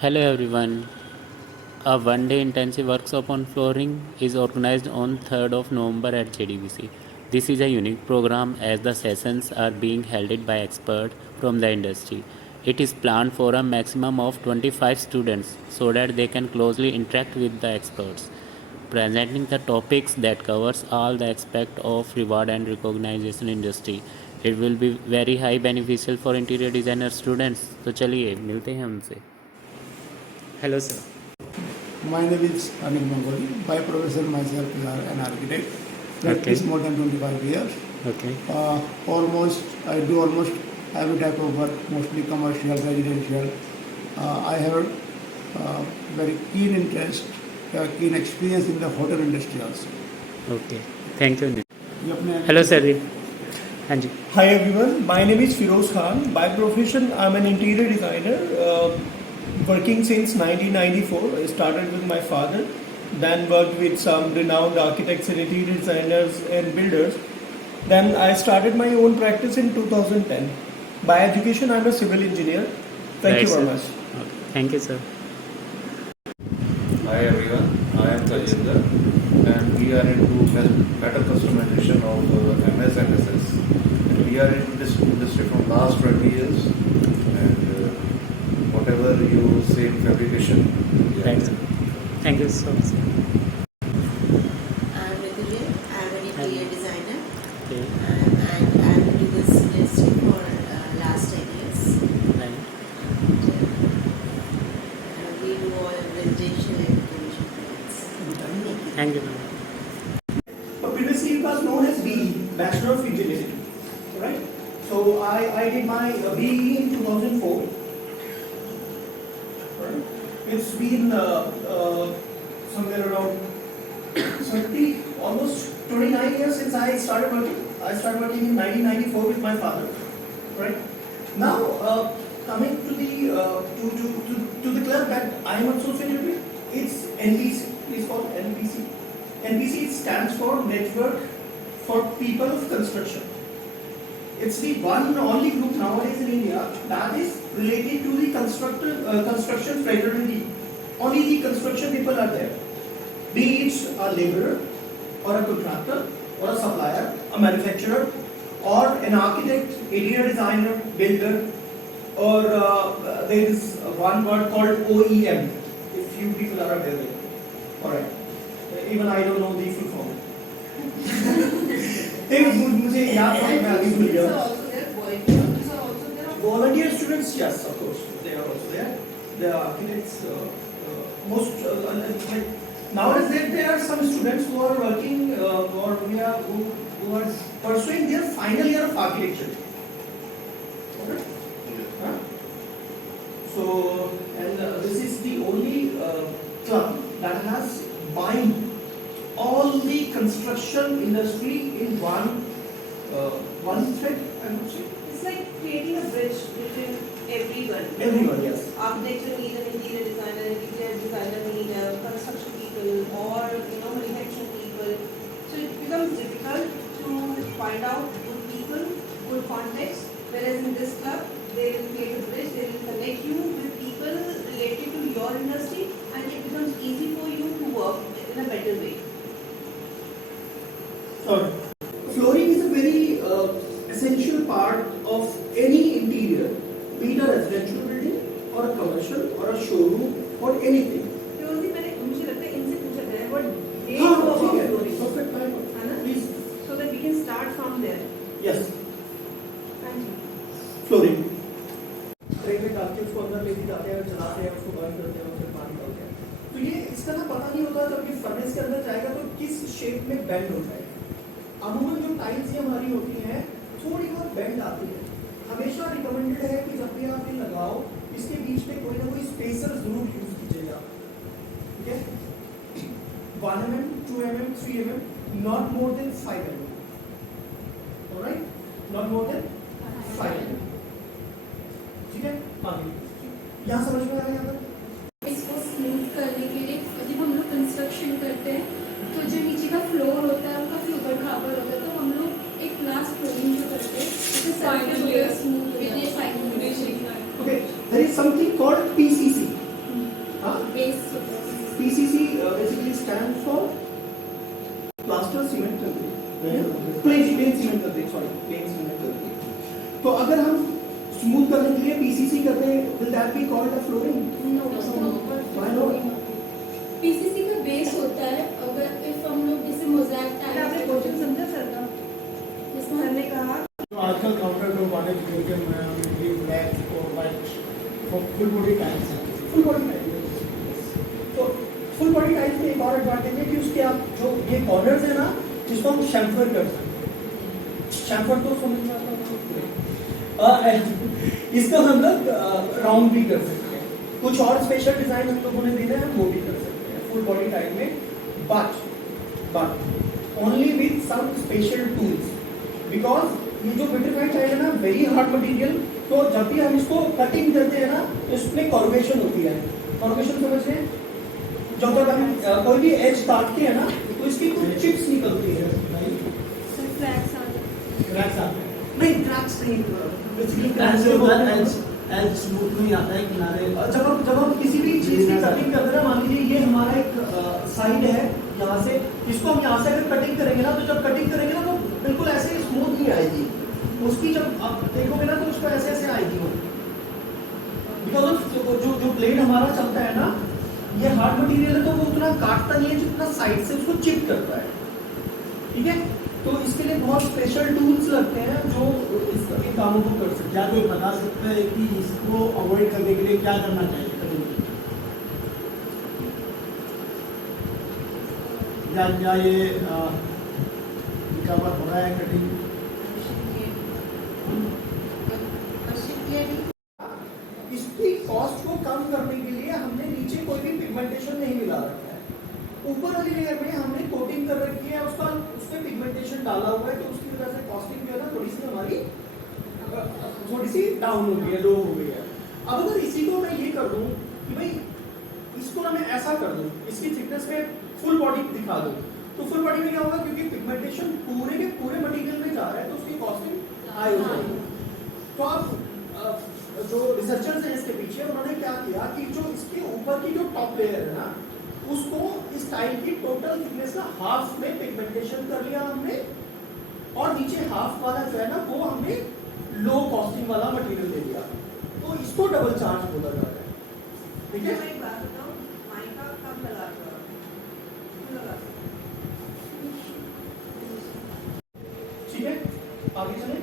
Hello everyone. A one-day intensive workshop on flooring is organized on 3rd of November at JDBC. This is a unique program as the sessions are being held by experts from the industry. It is planned for a maximum of 25 students so that they can closely interact with the experts, presenting the topics that covers all the aspect of reward and recognition industry. It will be very high beneficial for interior designer students. तो चलिए मिलते हैं उनसे. Hello sir. My name is Anil Mangoli. By profession, myself is an architect. Okay. Practice more than 25 years. Okay. I do almost every type of work, mostly commercial, residential. I have very keen interest, keen experience in the hotel industry also. Okay. Thank you. ये अपने Hello sir. हाँ जी. Hi everyone, my name is Firoz Khan. By profession, I'm an interior designer. Working since 1994. I started with my father, then worked with some renowned architects and interior designers and builders. Then I started my own practice in 2010. By education, I'm a civil engineer. Thank you very much. Okay. Thank you sir. Hi everyone, I am Tajinder and we are into better customization of MS and SS. We are in this industry from last 20 years and whatever you say in fabrication. Right sir. Thank you so much. I'm Ritulya. I'm an interior designer Okay. and I'm into this industry for last 10 years. Right. And we do all residential and commercial plans. Thank you ma'am. But previously it was known as BE, Bachelor of Engineering, right? So I did my BE in 2004. Right? It's been somewhere around 30, almost 29 years since I started working. I started working in 1994 with my father, right? Now coming to the club that I am associated with, it's NBC. It's called NBC. NBC stands for Network for People of Construction. It's the one and only group nowadays in India that is related to the construction fraternity. Only the construction people are there. Be it a laborer or a contractor or a supplier, a manufacturer or an architect, interior designer, builder, or there is one word called OEM, if you people are aware of it. Alright. Even I don't know the full form. मुझे याद है मैं अभी भूल गया. Volunteer students, yes, of course, they are also there. The architects, nowadays there are some students who are working who are pursuing their final year of architecture. Okay? Huh? So, and this is the only club that has bind all the construction industry in one thread, I would say. It's like creating a bridge between everyone. Everyone, yes. Architecture need an interior designer need a construction people, or manufacturing people. So it becomes difficult to find out good people, good context. Whereas in this club, they will create a bridge. They will connect you with people related to your industry, and it becomes easy for you to work in a better way. Flooring is a very essential part of any interior, be it a residential building or a commercial or a showroom or anything. क्योंकि मैंने मुझे लगता है इनसे पूछा गया है what they हाँ, know ठीक about है. flooring, Perfect, fine. है ना? Please. So that we can start from there. Yes. Thank you. Flooring. Train में डालते उसको अंदर लेके जाते हैं, चलाते हैं, उसको बंद करते हैं, फिर पानी डालते हैं. तो ये इसका ना पता नहीं होता जब ये फर्नेस के अंदर जाएगा तो किस शेप में बेंड हो जाएगा. अमूमन जो टाइल्स ये हमारी होती हैं थोड़ी बहुत बेंड आती है. हमेशा रिकमेंडेड है कि जब भी आप ये लगाओ इसके बीच में कोई ना कोई स्पेसर जरूर यूज कीजिएगा. ठीक है? 1 mm, 2 mm, 3 mm, not more than 5 mm. Alright? Not more than 5 mm. ठीक है? आगे. यहाँ समझ में आ रहा है यहाँ पर? इसको स्मूथ करने के लिए जब हम लोग कंस्ट्रक्शन करते हैं तो जो नीचे का फ्लोर होता है वो काफी ऊबड़ खाबड़ होता है, तो हम लोग एक ग्लास फ्लोरिंग जो करते हैं उससे फाइनल लेयर स्मूथ हो जाती है. Final Okay, there is something called PCC, stands for plaster cement concrete. Plane cement करते हैं, सॉरी प्लेन सीमेंट करते हैं। तो अगर हम स्मूथ करने के लिए पीसीसी करते हैं, will that be called a flooring? Why not? PCC का बेस होता है, अगर इफ हम लोग जैसे मोज़ैक अगर आपने टाइप क्वेश्चन समझा सर का? सर ने कहा आजकल काउंटर टॉप वाले जो कि ब्लैक और वाइट फुल बॉडी टाइल्स हैं। Full body tiles. तो फुल बॉडी टाइल्स में एक और एडवांटेज है कि उसके आप जो ये कॉर्नर्स है ना, जिसको हम शैम्फर कर सकते हैं। शैम्फर तो समझ में आता है, इसको हम लोग राउंड भी कर सकते हैं। कुछ और स्पेशल डिजाइन हम लोगों ने दिए हैं, हम वो भी कर सकते हैं फुल बॉडी टाइल में, but only with some special tools, because ये जो विट्रिफाइड टाइल है ना, वेरी हार्ड मटेरियल, तो जब भी हम इसको कटिंग करते हैं ना, तो इसमें कॉर्वेशन होती है। कॉर्वेशन समझ रहे हैं? जब तक हम कोई भी एज काटते हैं ना, तो इसकी कुछ चिप्स निकलती है। सर क्रैक्स आ जाते क्रैक्स आते हैं। नहीं, क्रैक्स नहीं, बेसिकली क्रैक्स ऐसे होता है, एज स्मूथ नहीं आता है किनारे। जब हम किसी भी चीज की कटिंग करते हैं ना, मान लीजिए ये हमारा एक साइड है यहाँ से, इसको हम यहाँ से अगर कटिंग करेंगे ना, तो जब कटिंग करेंगे ना, तो बिल्कुल ऐसे स्मूथ नहीं आएगी उसकी। जब आप देखोगे ना, तो उसको ऐसे ऐसे आएगी वो, बिकॉज जो ब्लेड हमारा चलता है ना, ये हार्ड मटेरियल है, तो वो उतना काटता नहीं है जितना साइड से उसको चिप करता है। ठीक है, तो इसके लिए बहुत स्पेशल टूल्स लगते हैं जो इस के कामों को कर सकते हैं। क्या कोई बता सकता है कि इसको अवॉइड करने के लिए क्या करना चाहिए? क्या ये रिकवर हो रहा है कटिंग? इसकी कॉस्ट को कम करने के लिए हमने नीचे कोई भी पिगमेंटेशन नहीं मिला रखा है। ऊपर वाली लेयर में हमने कोटिंग कर रखी है, उसका उसमें पिगमेंटेशन डाला हुआ है, तो उसकी वजह से कॉस्टिंग जो है ना, थोड़ी सी हमारी थोड़ी सी डाउन हो गई है, लो हो गई है। अब अगर इसी को मैं ये कर दूं कि भाई इसको ना मैं ऐसा कर दूं, इसकी थिकनेस में फुल बॉडी दिखा दूं, तो फुल बॉडी में क्या होगा, क्योंकि पिगमेंटेशन पूरे के पूरे मटेरियल में जा रहा है, तो उसकी कॉस्टिंग हाई हो जाएगी। तो आप जो रिसर्चर्स हैं इसके पीछे, उन्होंने क्या किया कि जो इसके ऊपर की जो टॉप लेयर है ना, उसको इस टाइल की टोटल थिकनेस का हाफ में पिगमेंटेशन कर लिया हमने, और नीचे हाफ वाला जो है ना, वो हमने लो कॉस्टिंग वाला मटेरियल दे दिया, तो इसको डबल चार्ज बोला जा रहा है। ठीक है, मैं एक बात बताऊं, माइका कब लगा ठीक है, आगे चले।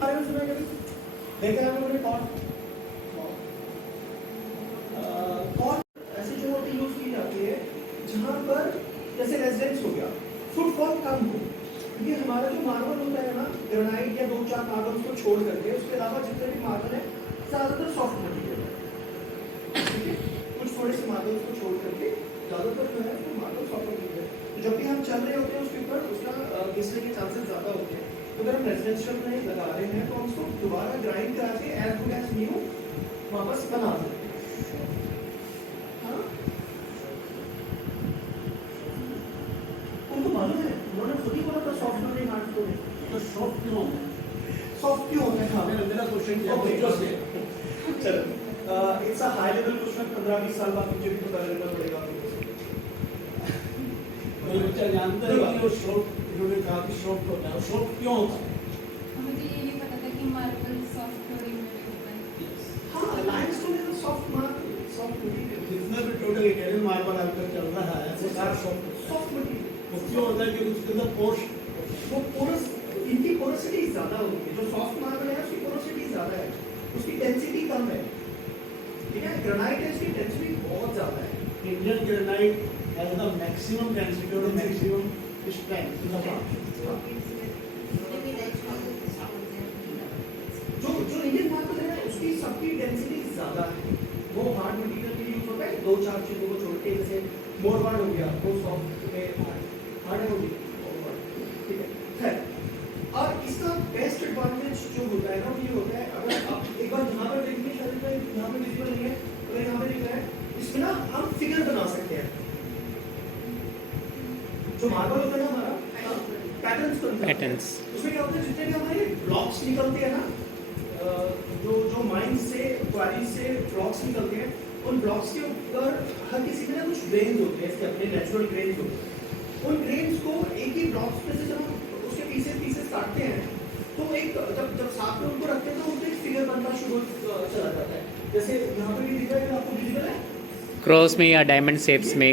बारे में सुना कभी? देखा है लोगों ने कॉर्ड ऐसी जगह पे यूज की जाती है जहां पर जैसे रेजिडेंस हो गया, फुटफॉल कम हो। ये हमारा जो मार्बल होता है ना, ग्रेनाइट या 2-4 मार्बल्स को छोड़ करके, उसके अलावा जितने भी मार्बल है ज्यादातर सॉफ्ट मटेरियल है। ठीक है, कुछ थोड़े से मार्बल्स को छोड़ करके ज्यादातर जो है वो मार्बल सॉफ्ट मटेरियल है। तो जब भी हम चल रहे होते हैं उसके ऊपर उसका घिसने के चांसेस ज्यादा होते हैं। तो अगर हम रेजिडेंशियल में लगा रहे हैं, तो हम उसको दोबारा ग्राइंड करा के एज गुड एज न्यू वापस बना सकते हैं। हाँ? उनको मालूम है, उन्होंने खुद ही बोला था सॉफ्ट होने हार्ड होने। तो सॉफ्ट क्यों? सॉफ्ट क्यों होते हैं? हाँ, मेरा क्वेश्चन क्या Okay, है? okay. चलो, it's a high level question, 15-20 साल बाद मुझे भी पता लगना पड़ेगा। कोई बच्चा जानता है कि वो सॉफ्ट, उन्होंने कहा कि सॉफ्ट होता है, सॉफ्ट क्यों होता है? मुझे ये नहीं पता था कि मार्बल सॉफ्ट फ्लोरिंग में होता है। हाँ, limestone is a soft marble, soft material. जितना भी टोटल इटालियन मार्बल आजकल चल रहा है वो सारा सॉफ्ट सॉफ्ट मटेरियल वो क्यों होता है कि उसके अंदर पोर्स वो पोरस, इनकी पोरोसिटी ज्यादा होती है। जो सॉफ्ट मार्बल है उसकी पोरोसिटी ज्यादा है, उसकी डेंसिटी कम है। ठीक है, ग्रेनाइट है, इसकी डेंसिटी बहुत ज्यादा है। Indian granite has the maximum density और maximum strength in the plant. जो इंडियन मार्बल है उसकी सबकी डेंसिटी ज्यादा है, वो हार्ड मटेरियल के लिए यूज होता है। 2-4 चीजों को छोड़ के, जैसे मोरवाड हो गया, वो सॉफ्ट में हार्ड है, वो भी ठीक है। खैर, और इसका बेस्ट एडवांटेज जो होता है ना, वो ये होता है, अगर आप एक बार यहाँ पर देखिए, शायद यहाँ पे विजिबल नहीं है, अगर यहाँ पे दिख रहा है, इसमें ना हम फिगर बना सकते हैं। जो मार्बल होता है ना हमारा, पैटर्न्स बनते हैं। पैटर्न्स उसमें क्या होता है, जितने भी हमारे ब्लॉक्स निकलते हैं ना, जो माइंस से, क्वारीज से ब्लॉक्स निकलते हैं, उन ब्लॉक्स के ऊपर हर किसी में ना कुछ ग्रेन्स होते हैं, इसके अपने नेचुरल ग्रेन्स होते हैं। उन ग्रेन्स को एक ही ब्लॉक्स में से जब हम उसके पीसेस काटते हैं तो एक जब साथ में उनको रखते हैं तो उनको एक फिगर बनना शुरू चला जाता है। जैसे यहाँ पे भी दिख रहा है, आपको विजिबल है क्रॉस में या डायमंड शेप्स में।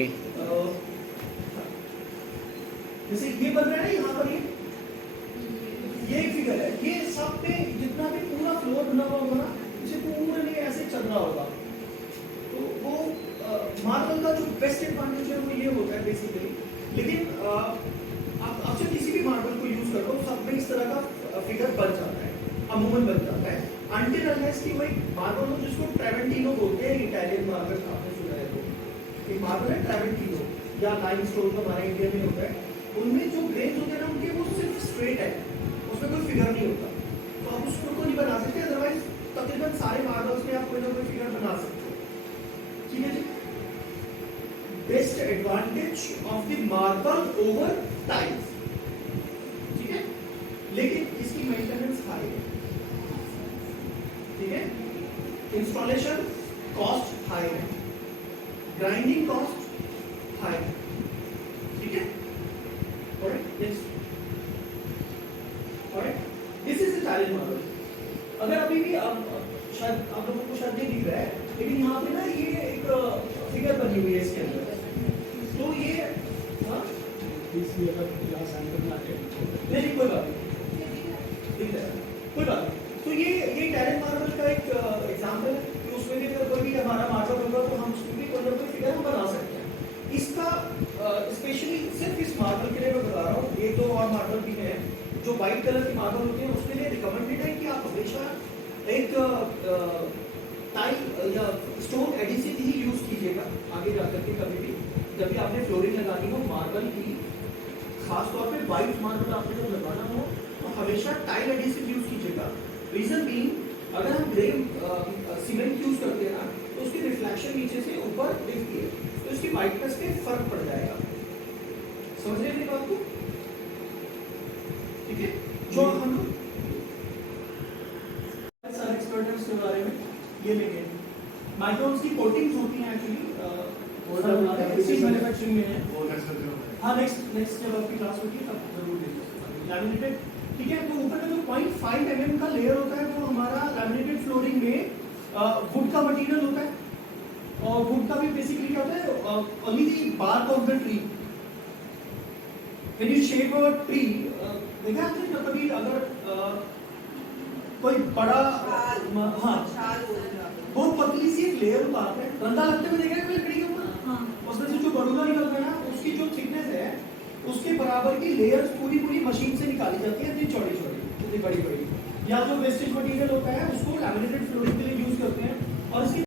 जैसे ये बन रहा है यहाँ पर, ये एक फिगर है। ये सब पे जितना भी पूरा फ्लोर बना हुआ होगा ना, इसे पूरे में ऐसे चल रहा होगा। तो वो मार्बल का जो बेस्ट एडवांटेज है वो ये होता है बेसिकली। लेकिन आप आपसे किसी भी मार्बल को यूज करो, सब में इस तरह का फिगर बन जाता है, अमूमन बन जाता है। अनटिल अनलेस कि वो एक मार्बल हो जिसको ट्रेवेंटिनो बोलते हैं, इटालियन मार्बल आपने सुना है तो। एक मार्बल है ट्रेवेंटिनो या लाइमस्टोन जो हमारे इंडिया में होता है, उनमें जो ग्रेन्स होते हैं ना उनके वो सिर्फ स्ट्रेट है, उसमें कोई फिगर नहीं होता। तो आप उसको तो नहीं बना सकते, अदरवाइज तकरीबन सारे मार्बल्स में आप कोई ना कोई फिगर बना सकते हो। ठीक है जी। Best advantage of the marble over tiles, ठीक है, लेकिन इसकी मेंटेनेंस हाई है। ठीक है, इंस्टॉलेशन कॉस्ट हाई है, ग्राइंडिंग कॉस्ट हाई है। ठीक है, alright, next. Alright, this is the tile marble. अगर अभी भी शायद आप लोगों को शायद नहीं दिख रहा है, लेकिन यहाँ पे ना ये एक फिगर बनी हुई है इसके अंदर। तो ये नहीं कोई बात नहीं, दिख रहा है, कोई बात नहीं। तो ये टैलेंट मार्बल का एक एग्जांपल है कि उसमें भी अगर कोई भी हमारा मार्बल होगा तो हम उसमें भी कोई ना कोई फिगर हम बना सकते हैं। इसका स्पेशली सिर्फ इस मार्बल के लिए मैं बता रहा हूँ, एक दो और मार्बल भी हैं जो व्हाइट कलर की मार्बल होती है, उसके लिए रिकमेंडेड है कि आप हमेशा एक टाइल या स्टोन एडिसिव ही यूज कीजिएगा आगे जाकर के। कभी भी जब भी आपने फ्लोरिंग लगानी हो मार्बल की, खास तौर पे व्हाइट मार्बल आपने जब लगाना हो तो हमेशा टाइल एडिसिव यूज कीजिएगा। रीजन बीइंग, अगर हम ग्रे सीमेंट यूज करते हैं ना तो उसकी रिफ्लेक्शन नीचे से ऊपर दिखती है, तो इसकी व्हाइटनेस पे फर्क पड़ जाएगा। समझ रहे हैं बात को? ठीक है, जो हम सारे एक्सपर्ट्स के बारे में ये लेंगे। माइक्रोन्स की कोटिंग्स होती हैं एक्चुअली मैन्युफैक्चरिंग में है। हाँ, नेक्स्ट जब आपकी क्लास होगी तब जरूर देखिए। लैमिनेटेड, ठीक है, तो ऊपर में जो 0.5 mm का लेयर होता है वो हमारा लैमिनेटेड फ्लोरिंग में वुड का मटेरियल होता है। और वुड का भी बेसिकली क्या होता है, only the bark of the tree. When you shave a tree, देखा आपने जब कभी अगर कोई बड़ा बहुत पतली सी एक लेयर उतारते हैं, रंधा लगते हुए देखा है लकड़ी के ऊपर, उसमें से जो बरूदा निकलता है ना, उसकी जो थिकनेस है उसके बराबर की लेयर्स पूरी मशीन से निकाली जाती है, इतनी चौड़ी इतनी बड़ी। या जो वेस्टेज मटेरियल होता है उसको लैमिनेटेड फ्लोरिंग के लिए यूज करते हैं और इसकी